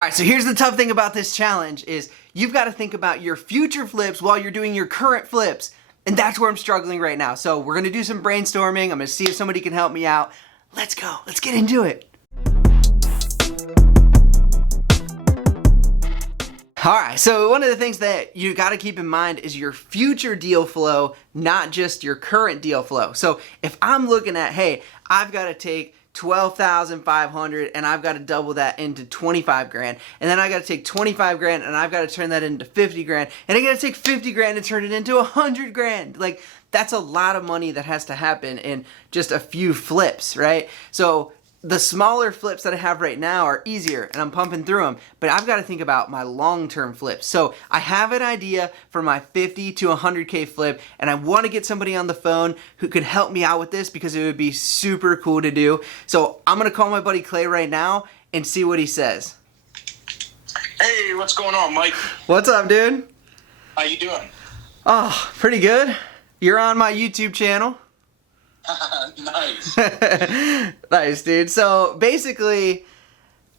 All right, so here's the tough thing about this challenge is you've got to think about your future flips while you're doing your current flips. And that's where I'm struggling right now. So we're going to do some brainstorming. I'm going to see if somebody can help me out. Let's go. Let's get into it. All right, so one of the things that you got to keep in mind is your future deal flow, not just your current deal flow. So if I'm looking at, hey, I've got to take 12,500 and I've got to double that into 25 grand, and then I got to take 25 grand and I've got to turn that into 50 grand, and I got to take 50 grand and turn it into 100 grand. Like, that's a lot of money that has to happen in just a few flips, right? So the smaller flips that I have right now are easier and I'm pumping through them, but I've got to think about my long-term flips. So I have an idea for my 50 to 100K flip, and I want to get somebody on the phone who could help me out with this because it would be super cool to do. So I'm going to call my buddy Clay right now and see what he says. Hey, what's going on, Mike? What's up, dude? How you doing? Oh, pretty good. You're on my YouTube channel. Nice. Nice, dude. So basically,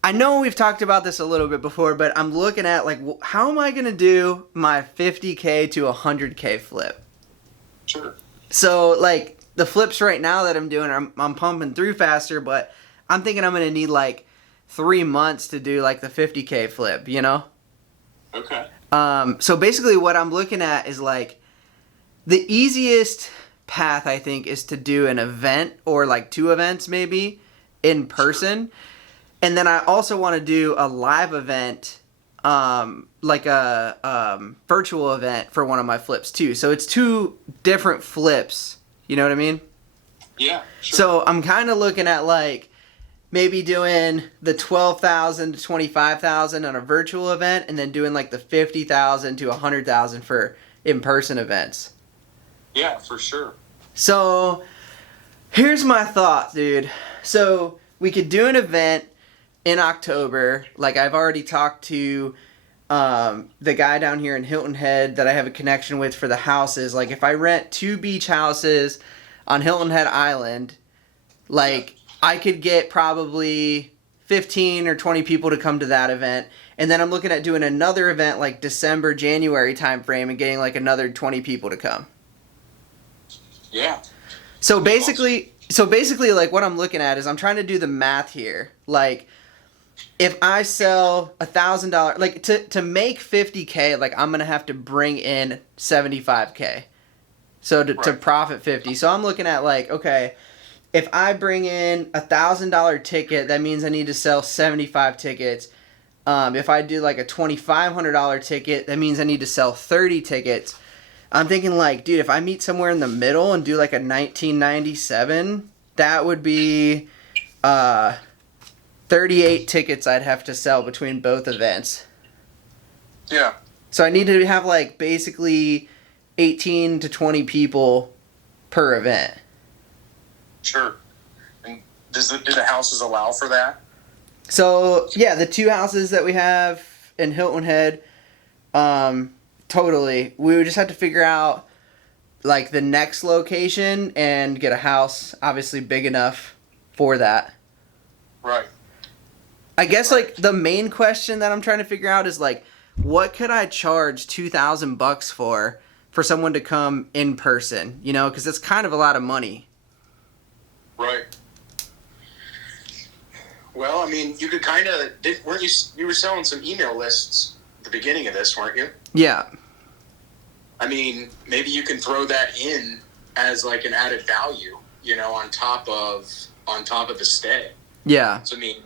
I know we've talked about this a little bit before, but I'm looking at like, how am I going to do my 50K to 100K flip? Sure. So like the flips right now that I'm doing, I'm pumping through faster, but I'm thinking I'm going to need like 3 months to do like the 50K flip, you know? Okay. So basically what I'm looking at is like the easiest path, I think, is to do an event or like 2 events maybe in person. And then I also want to do a live event, like a virtual event for one of my flips too. So it's 2 different flips. You know what I mean? Yeah, sure. So I'm kind of looking at like maybe doing the 12,000 to 25,000 on a virtual event, and then doing like the 50,000 to 100,000 for in-person events. Yeah, for sure. So here's my thought, dude. So we could do an event in October. Like, I've already talked to the guy down here in Hilton Head that I have a connection with for the houses. Like, if I rent 2 beach houses on Hilton Head Island, like, I could get probably 15 or 20 people to come to that event. And then I'm looking at doing another event like December, January timeframe and getting like another 20 people to come. Yeah. So basically, like what I'm looking at is I'm trying to do the math here. Like, if I sell $1,000, like to make 50K, like I'm gonna have to bring in 75K. So to profit 50. So I'm looking at like, okay, if I bring in $1,000 ticket, that means I need to sell 75 tickets. If I do like a $2,500 ticket, that means I need to sell 30 tickets. I'm thinking like, dude, if I meet somewhere in the middle and do like a 1997, that would be 38 tickets I'd have to sell between both events. Yeah. So I need to have like basically 18 to 20 people per event. Sure. And do the houses allow for that? So yeah, the 2 houses that we have in Hilton Head, totally. We would just have to figure out like the next location and get a house obviously big enough for that. Right. I guess like the main question that I'm trying to figure out is like, what could I charge $2,000 for someone to come in person? You know, because it's kind of a lot of money. Right. Well, I mean, you could kind of, weren't you were selling some email lists at the beginning of this, weren't you? Yeah. I mean, maybe you can throw that in as like an added value, you know, on top of the stay. Yeah. So I mean,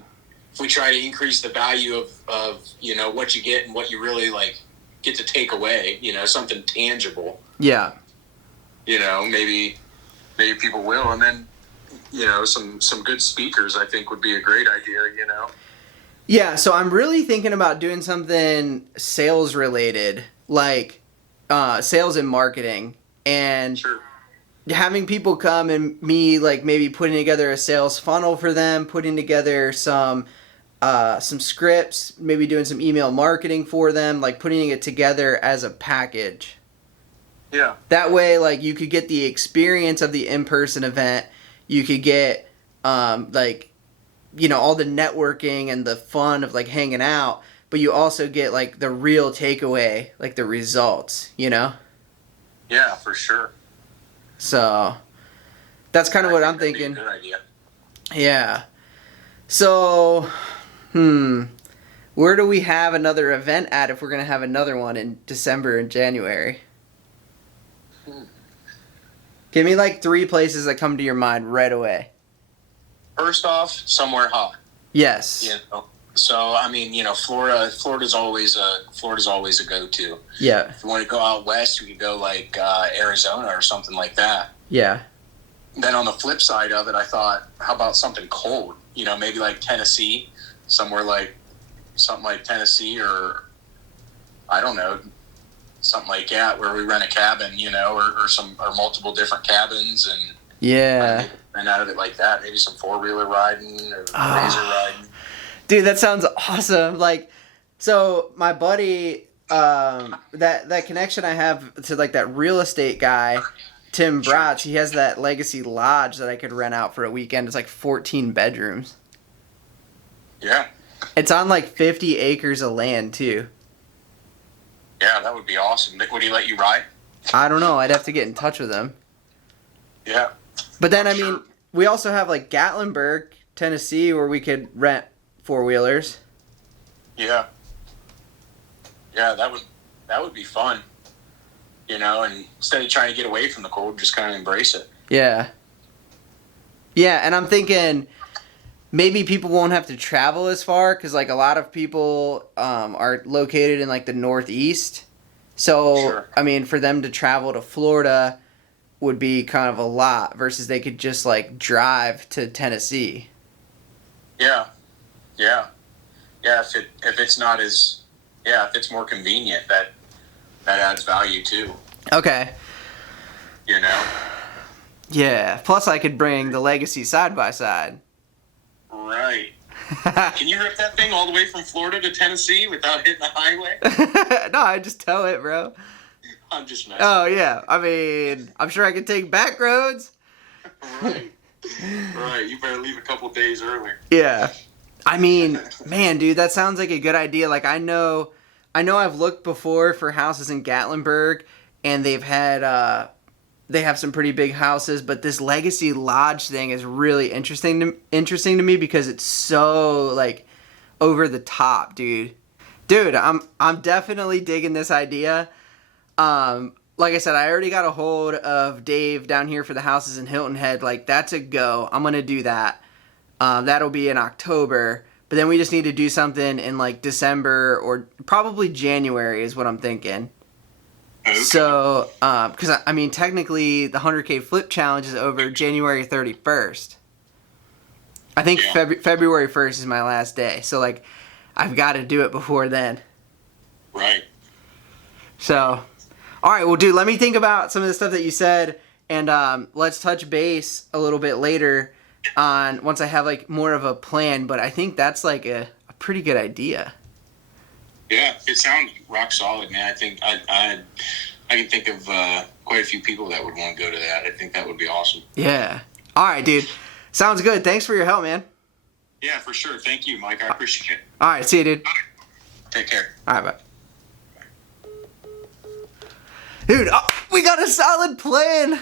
if we try to increase the value of you know what you get and what you really like get to take away, you know, something tangible. Yeah. You know, maybe people will, and then you know some good speakers I think would be a great idea. You know. Yeah. So I'm really thinking about doing something sales related, like sales and marketing, and Sure. having people come and me like maybe putting together a sales funnel for them, putting together some scripts, maybe doing some email marketing for them, like putting it together as a package. Yeah. That way, like, you could get the experience of the in-person event. You could get like all the networking and the fun of like hanging out, but you also get like the real takeaway, like the results, Yeah, for sure. So that's kind of what I'm that'd be a thinking. good idea. Yeah. So, where do we have another event at if we're going to have another one in December and January? Give me like 3 places that come to your mind right away. First off, somewhere hot. Yes. You know, so I mean, Florida's always a go-to. Yeah. If you want to go out west, we could go like Arizona or something like that. Yeah. Then on the flip side of it, I thought, how about something cold? Maybe like Tennessee, something like Tennessee, or I don't know, something like that, where we rent a cabin, or multiple different cabins and Yeah. and out of it like that. Maybe some 4-wheeler riding or razor riding. Dude, that sounds awesome. Like, so my buddy, that connection I have to like that real estate guy, Tim Brotch, he has that Legacy Lodge that I could rent out for a weekend. It's like 14 bedrooms. Yeah. It's on like 50 acres of land too. Yeah, that would be awesome. Would he let you ride? I don't know. I'd have to get in touch with him. Yeah. But then, I mean, we also have like Gatlinburg, Tennessee, where we could rent 4-wheelers. Yeah. Yeah, that would be fun. And instead of trying to get away from the cold, just kind of embrace it. Yeah. Yeah, and I'm thinking maybe people won't have to travel as far because like a lot of people are located in like the Northeast. So, Sure. I mean, for them to travel to Florida would be kind of a lot versus they could just like drive to Tennessee. Yeah. Yeah. Yeah, if it's not as if it's more convenient, that adds value too. Okay. Yeah. Plus, I could bring the Legacy side by side. Right. Can you rip that thing all the way from Florida to Tennessee without hitting the highway? No, I just tow it, bro. I'm just messing. Oh yeah. I mean, I'm sure I could take back roads. Right. Right. You better leave a couple days early. Yeah. I mean, man, dude, that sounds like a good idea. Like I know I've looked before for houses in Gatlinburg and they have some pretty big houses, but this Legacy Lodge thing is really interesting to me because it's so like over the top, dude. Dude, I'm definitely digging this idea. Like I said, I already got a hold of Dave down here for the houses in Hilton Head. Like that's a go. I'm going to do that. That'll be in October, but then we just need to do something in like December or probably January is what I'm thinking. Okay. So, because I mean, technically the 100K flip challenge is over January 31st. I think February 1st is my last day. So like, I've got to do it before then. Right. So, all right, well, dude, let me think about some of the stuff that you said, and let's touch base a little bit later on once I have like more of a plan. But I think that's like a pretty good idea. Yeah, it sounds rock solid, man. I think I can think of quite a few people that would want to go to that. I think that would be awesome. Yeah. All right, dude. Sounds good. Thanks for your help, man. Yeah, for sure. Thank you, Mike. I appreciate it. All right, see you, dude. Take care. All right, bye. Dude, we got a solid plan.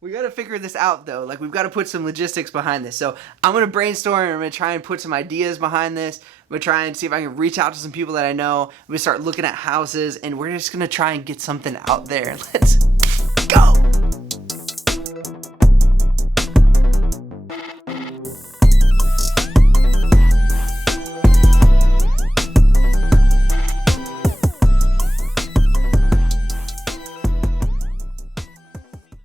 We got to figure this out, though. Like, we've got to put some logistics behind this. So I'm going to brainstorm, and I'm going to try and put some ideas behind this. I'm going to try and see if I can reach out to some people that I know. I'm going to start looking at houses, and we're just going to try and get something out there. Let's